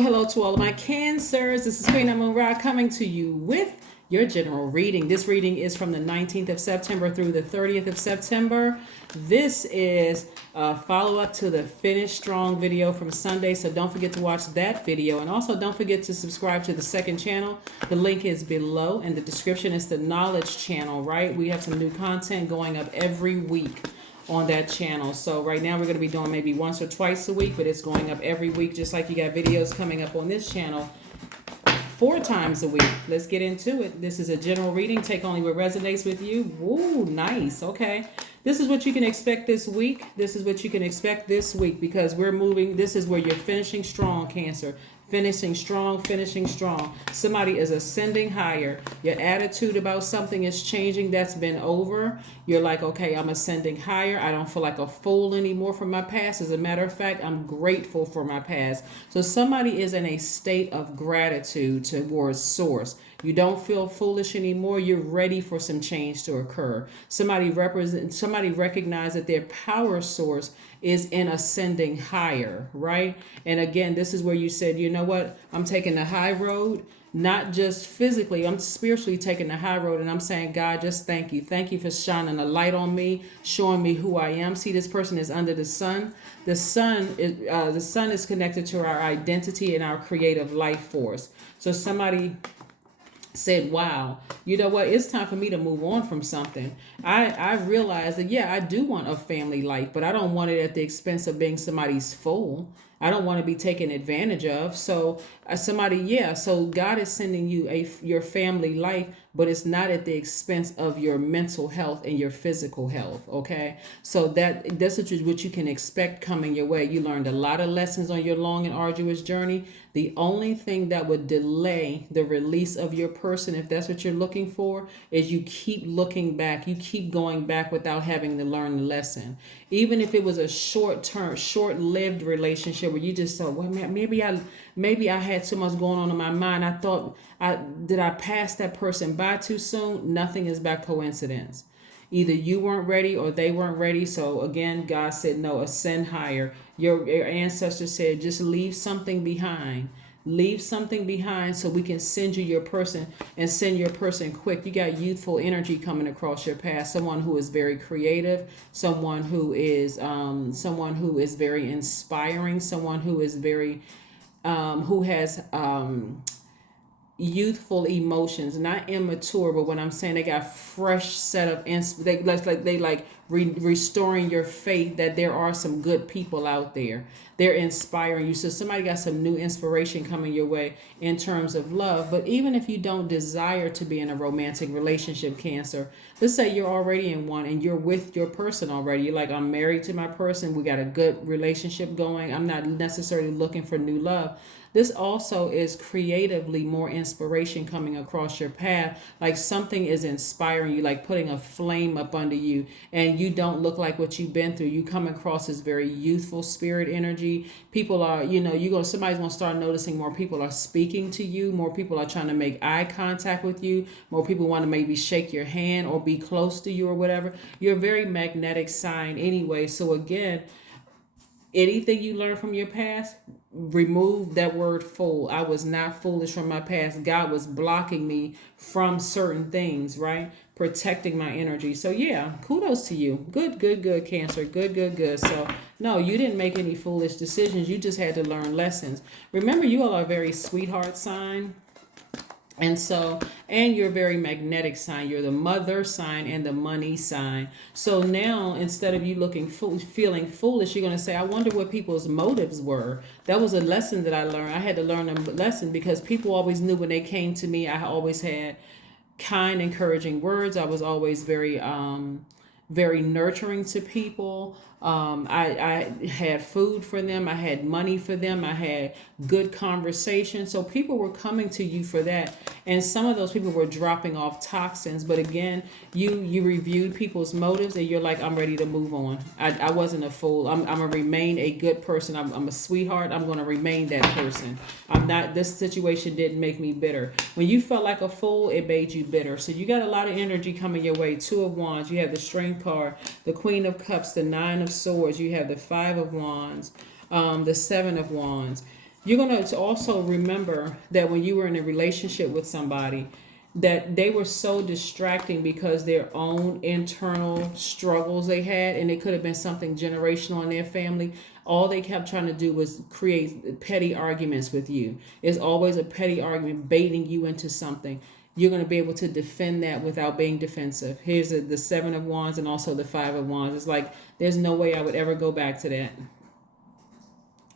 Hello to all of my cancers. This is Queen Amun Ra coming to you with your general reading. This reading is from the 19th of September through the 30th of September. This is a follow-up to the Finish Strong video from Sunday, so don't forget to watch that video. And also don't forget to subscribe to the second channel. The link is below in the description. It's the Knowledge channel, right? We have some new content going up every week on that channel. So right now we're going to be doing maybe once or twice a week, but it's going up every week, just like you got videos coming up on this channel 4 times a week. Let's get into it. This is a general reading. Take only what resonates with you. Ooh, nice. Okay. This is what you can expect this week. This is what you can expect this week, because we're moving. This is where you're finishing strong, Cancer. Finishing strong, finishing strong. Somebody is ascending higher. Your attitude about something is changing. That's been over. You're like, okay, I'm ascending higher. I don't feel like a fool anymore from my past. As a matter of fact, I'm grateful for my past. So somebody is in a state of gratitude towards source. You don't feel foolish anymore. You're ready for some change to occur. Somebody recognize that their power source is in ascending higher, right? And again, this is where you said, you know what? I'm taking the high road, not just physically. I'm spiritually taking the high road, and I'm saying, God, just thank you. Thank you for shining a light on me, showing me who I am. See, this person is under the sun. The sun is connected to our identity and our creative life force. So somebody said, wow, you know what, it's time for me to move on from something. I realized that, yeah, I do want a family life, but I don't want it at the expense of being somebody's fool. I don't want to be taken advantage of. So so God is sending you your family life, but it's not at the expense of your mental health and your physical health. Okay. So that's what you can expect coming your way. You learned a lot of lessons on your long and arduous journey. The only thing that would delay the release of your person, if that's what you're looking for, is you keep looking back. You keep going back without having to learn the lesson. Even if it was a short-lived relationship where you just thought, well, maybe I had so much going on in my mind. I thought, did I pass that person by too soon? Nothing is by coincidence. Either you weren't ready or they weren't ready. So again, God said, no, ascend higher. Your ancestors said, just leave something behind. Leave something behind so we can send you your person, and send your person quick. You got youthful energy coming across your path. Someone who is very creative, someone who is very inspiring, someone who is very who has youthful emotions, not immature, but when I'm saying they got fresh set of restoring your faith that there are some good people out there. They're inspiring you. So somebody got some new inspiration coming your way in terms of love. But even if you don't desire to be in a romantic relationship, Cancer, let's say you're already in one and you're with your person already. You're like, I'm married to my person. We got a good relationship going. I'm not necessarily looking for new love. This also is creatively more inspiration coming across your path. Like something is inspiring you, like putting a flame up under you, and you don't look like what you've been through. You come across as very youthful spirit energy. People are, somebody's going to start noticing more people are speaking to you. More people are trying to make eye contact with you. More people want to maybe shake your hand or be close to you or whatever. You're a very magnetic sign anyway. So again, anything you learn from your past, remove that word fool. I was not foolish from my past. God was blocking me from certain things, right? Protecting my energy. So yeah, kudos to you. Good, Cancer. Good. So no, you didn't make any foolish decisions. You just had to learn lessons. Remember, you all are a very sweetheart sign. And you're a very magnetic sign. You're the mother sign and the money sign. So now, instead of you feeling foolish, you're going to say, I wonder what people's motives were. That was a lesson that I learned. I had to learn a lesson because people always knew when they came to me. I always had kind, encouraging words. I was always very nurturing to people. I had food for them. I had money for them. I had good conversation. So people were coming to you for that. And some of those people were dropping off toxins. But again, you reviewed people's motives and you're like, I'm ready to move on. I wasn't a fool. I'm going to remain a good person. I'm a sweetheart. I'm going to remain that person. This situation didn't make me bitter. When you felt like a fool, it made you bitter. So you got a lot of energy coming your way. 2 of Wands. You have the Strength card, the Queen of Cups, the 9 of Swords. You have the 5 of Wands, the 7 of Wands. You're going to also remember that when you were in a relationship with somebody, that they were so distracting because their own internal struggles they had, and it could have been something generational in their family. All they kept trying to do was create petty arguments with you. It's always a petty argument baiting you into something. You're going to be able to defend that without being defensive. Here's the Seven of Wands and also the Five of Wands. It's like there's no way I would ever go back to that.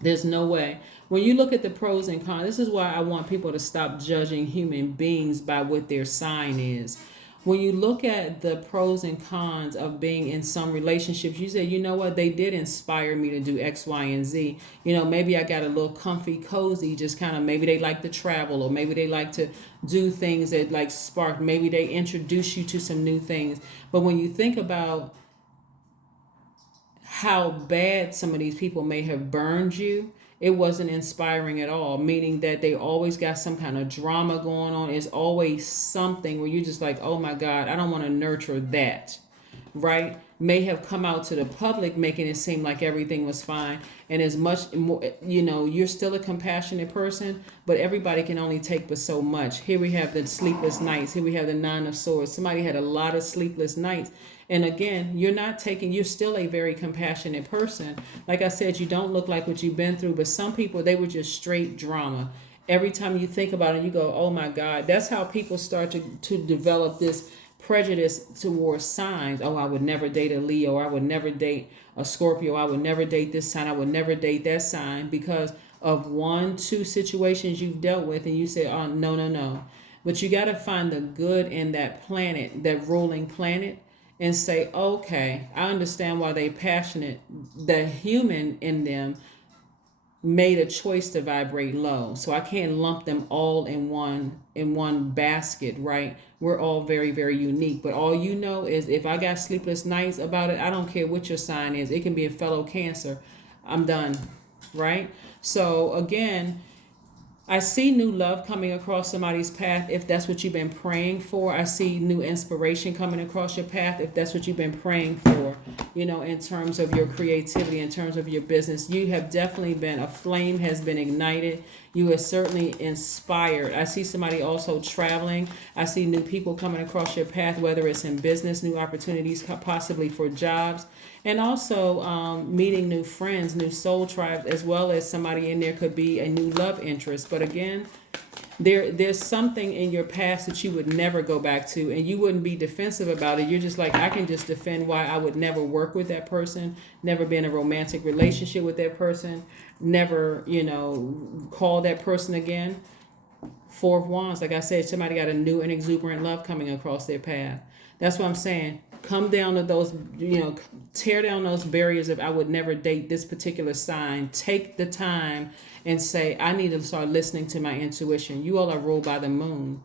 There's no way. When you look at the pros and cons, this is why I want people to stop judging human beings by what their sign is. When you look at the pros and cons of being in some relationships, you say, you know what, they did inspire me to do X, Y, and Z. You know, maybe I got a little comfy, cozy, just kind of, maybe they like to travel, or maybe they like to do things that like spark, maybe they introduce you to some new things. But when you think about how bad some of these people may have burned you, it wasn't inspiring at all, meaning that they always got some kind of drama going on. It's always something where you're just like, oh my God, I don't want to nurture that, right? May have come out to the public making it seem like everything was fine. And as much more, you know, you're still a compassionate person, but everybody can only take but so much. Here we have the sleepless nights. Here we have the Nine of Swords. Somebody had a lot of sleepless nights. And again, you're still a very compassionate person. Like I said, you don't look like what you've been through, but some people, they were just straight drama. Every time you think about it, you go, oh my God. That's how people start to develop this prejudice towards signs. Oh, I would never date a Leo. I would never date a Scorpio. I would never date this sign. I would never date that sign because of 1-2 situations you've dealt with. And you say, oh, no, no, no. But you got to find the good in that planet, that ruling planet, and say, okay, I understand why they're passionate. The human in them made a choice to vibrate low. So I can't lump them all in one basket, right? We're all very, very unique. But all you know is if I got sleepless nights about it, I don't care what your sign is. It can be a fellow Cancer. I'm done, right? So again, I see new love coming across somebody's path if that's what you've been praying for. I see new inspiration coming across your path if that's what you've been praying for, you know, in terms of your creativity, in terms of your business. You have definitely a flame has been ignited. You are certainly inspired. I see somebody also traveling. I see new people coming across your path, whether it's in business, new opportunities, possibly for jobs, and also meeting new friends, new soul tribes, as well as somebody in there could be a new love interest. But again, there's something in your past that you would never go back to, and you wouldn't be defensive about it. You're just like, I can just defend why I would never work with that person, never be in a romantic relationship with that person, never, you know, call that person again. Four of Wands, like I said, somebody got a new and exuberant love coming across their path. That's what I'm saying. Come down to those, you know, tear down those barriers of I would never date this particular sign. Take the time and say, I need to start listening to my intuition. You all are ruled by the moon.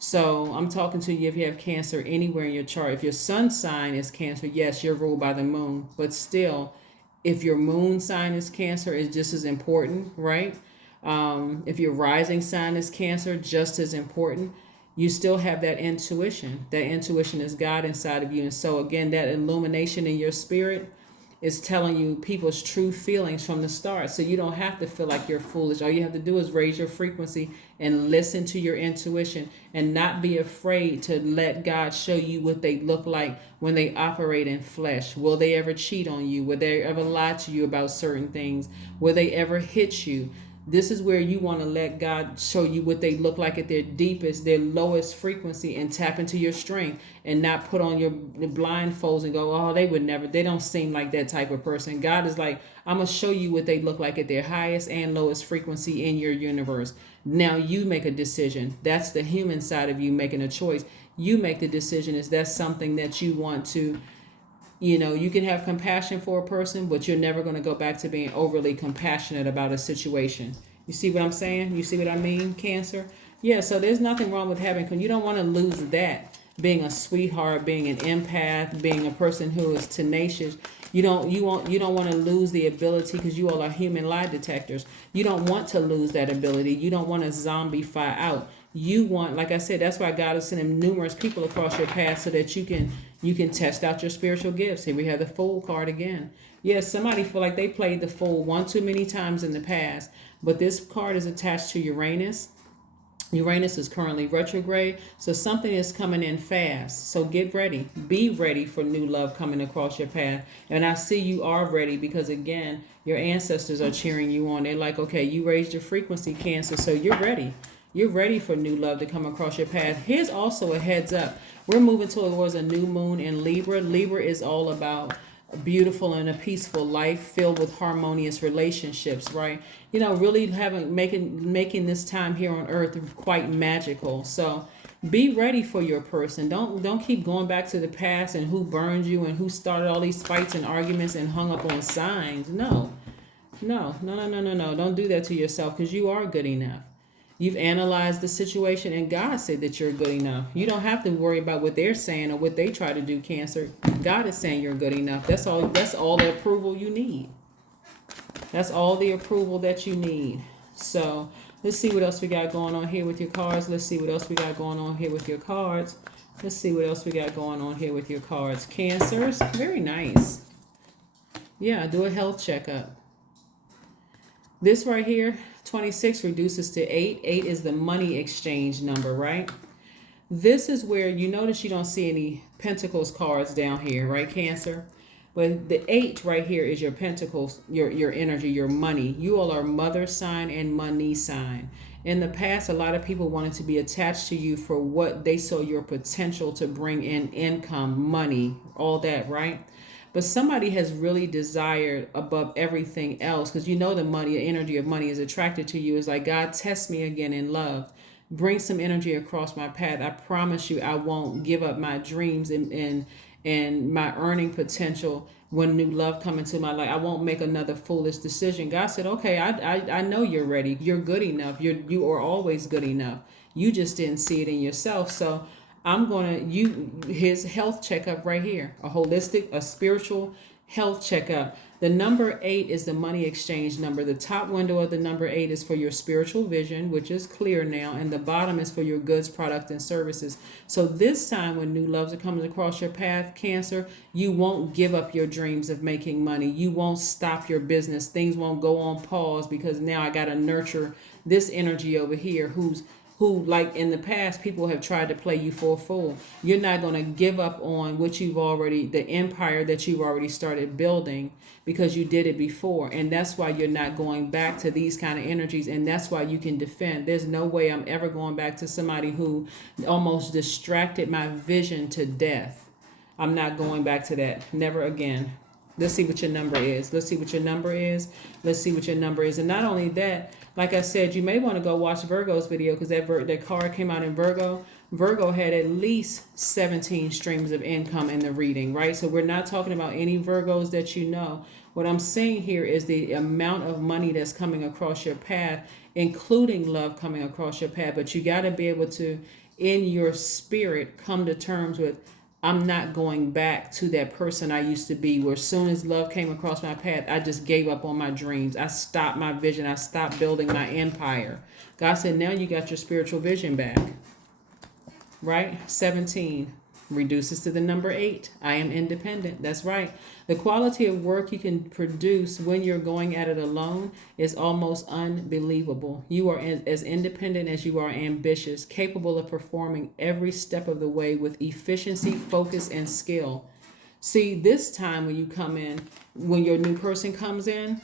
So I'm talking to you if you have Cancer anywhere in your chart. If your sun sign is Cancer, yes, you're ruled by the moon. But still, if your moon sign is Cancer, it's just as important, right? If your rising sign is Cancer, just as important. You still have that intuition. That intuition is God inside of you. And so again, that illumination in your spirit is telling you people's true feelings from the start. So you don't have to feel like you're foolish. All you have to do is raise your frequency and listen to your intuition and not be afraid to let God show you what they look like when they operate in flesh. Will they ever cheat on you? Will they ever lie to you about certain things? Will they ever hit you? This is where you want to let God show you what they look like at their deepest, their lowest frequency, and tap into your strength and not put on your blindfolds and go, oh, they don't seem like that type of person. God is like, I'm going to show you what they look like at their highest and lowest frequency in your universe. Now you make a decision. That's the human side of you making a choice. You make the decision. Is that something that you want to, you know, you can have compassion for a person, but you're never going to go back to being overly compassionate about a situation. You see what I'm saying? You see what I mean, Cancer? Yeah, so there's nothing wrong with having, you don't want to lose that. Being a sweetheart, being an empath, being a person who is tenacious. You don't want to lose the ability, because you all are human lie detectors. You don't want to lose that ability. You don't want to zombify out. You want, like I said, that's why God is sending numerous people across your path so that you can test out your spiritual gifts. Here we have the Fool card again. Yes, somebody feel like they played the Fool one too many times in the past, but this card is attached to Uranus. Uranus is currently retrograde, so something is coming in fast. So get ready. Be ready for new love coming across your path. And I see you are ready, because again, your ancestors are cheering you on. They're like, okay, you raised your frequency, Cancer, so you're ready. You're ready for new love to come across your path. Here's also a heads up. We're moving towards a new moon in Libra. Libra is all about a beautiful and a peaceful life filled with harmonious relationships, right? Really making this time here on earth quite magical. So be ready for your person. Don't keep going back to the past and who burned you and who started all these fights and arguments and hung up on signs. No. Don't do that to yourself, because you are good enough. You've analyzed the situation, and God said that you're good enough. You don't have to worry about what they're saying or what they try to do, Cancer. God is saying you're good enough. That's all the approval you need. That's all the approval that you need. So let's see what else we got going on here with your cards. Let's see what else we got going on here with your cards. Let's see what else we got going on here with your cards. Cancers, very nice. Yeah, do a health checkup. This right here, 26 reduces to 8. 8 is the money exchange number, right? This is where you notice you don't see any Pentacles cards down here, right, Cancer? But the 8 right here is your Pentacles, your energy, your money. You all are mother sign and money sign. In the past, a lot of people wanted to be attached to you for what they saw your potential to bring in income, money, all that, right? But somebody has really desired above everything else, because the money, the energy of money is attracted to you. It's like, God, test me again in love. Bring some energy across my path. I promise you I won't give up my dreams and my earning potential when new love come into my life. I won't make another foolish decision. God said, okay, I know you're ready. You're good enough. You are always good enough. You just didn't see it in yourself. So I'm going to his health checkup right here, a spiritual health checkup. The number 8 is the money exchange number. The top window of the number 8 is for your spiritual vision, which is clear now, and the bottom is for your goods, product, and services. So this time when new loves are coming across your path, Cancer, you won't give up your dreams of making money. You won't stop your business. Things won't go on pause because now I got to nurture this energy over here who, like in the past, people have tried to play you for a fool. You're not going to give up on what the empire that you've already started building, because you did it before. And that's why you're not going back to these kind of energies. And that's why you can defend. There's no way I'm ever going back to somebody who almost distracted my vision to death. I'm not going back to that. Never again. Let's see what your number is. Let's see what your number is. Let's see what your number is. And not only that, like I said, you may want to go watch Virgo's video, because that card came out in Virgo. Virgo had at least 17 streams of income in the reading, right? So we're not talking about any Virgos that you know. What I'm saying here is the amount of money that's coming across your path, including love coming across your path. But you got to be able to, in your spirit, come to terms with, I'm not going back to that person I used to be, where as soon as love came across my path, I just gave up on my dreams. I stopped my vision. I stopped building my empire. God said, now you got your spiritual vision back. Right? 17 reduces to the number 8. I am independent. That's right. The quality of work you can produce when you're going at it alone is almost unbelievable. You are as independent as you are ambitious, capable of performing every step of the way with efficiency, focus, and skill. See, this time when you come in, when your new person comes in,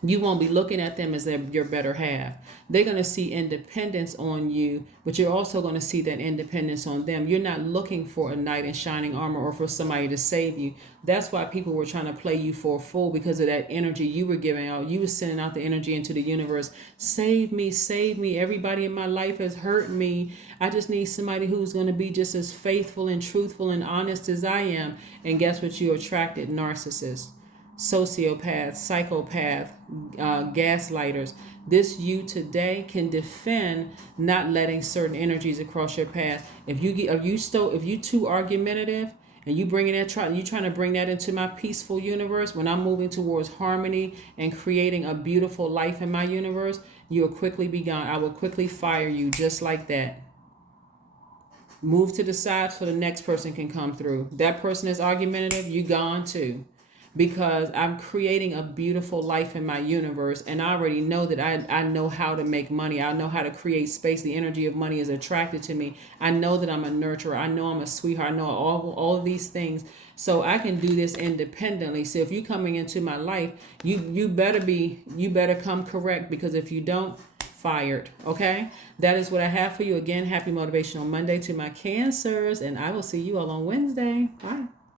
you won't be looking at them as your better half. They're going to see independence on you, but you're also going to see that independence on them. You're not looking for a knight in shining armor or for somebody to save you. That's why people were trying to play you for a fool, because of that energy you were giving out. You were sending out the energy into the universe. Save me, save me. Everybody in my life has hurt me. I just need somebody who's going to be just as faithful and truthful and honest as I am. And guess what? You attracted narcissists, sociopaths, psychopaths, gaslighters. This you today can defend not letting certain energies across your path. If you too argumentative and you trying to bring that into my peaceful universe, when I'm moving towards harmony and creating a beautiful life in my universe, you will quickly be gone. I will quickly fire you just like that. Move to the side so the next person can come through. That person is argumentative, you gone too. Because I'm creating a beautiful life in my universe, and I already know that I know how to make money. I know how to create space. The energy of money is attracted to me. I know that I'm a nurturer. I know I'm a sweetheart. I know all of these things. So I can do this independently. So if you're coming into my life, you better come correct, because if you don't, fired. Okay, that is what I have for you. Again, happy Motivational Monday to my Cancers, and I will see you all on Wednesday. Bye.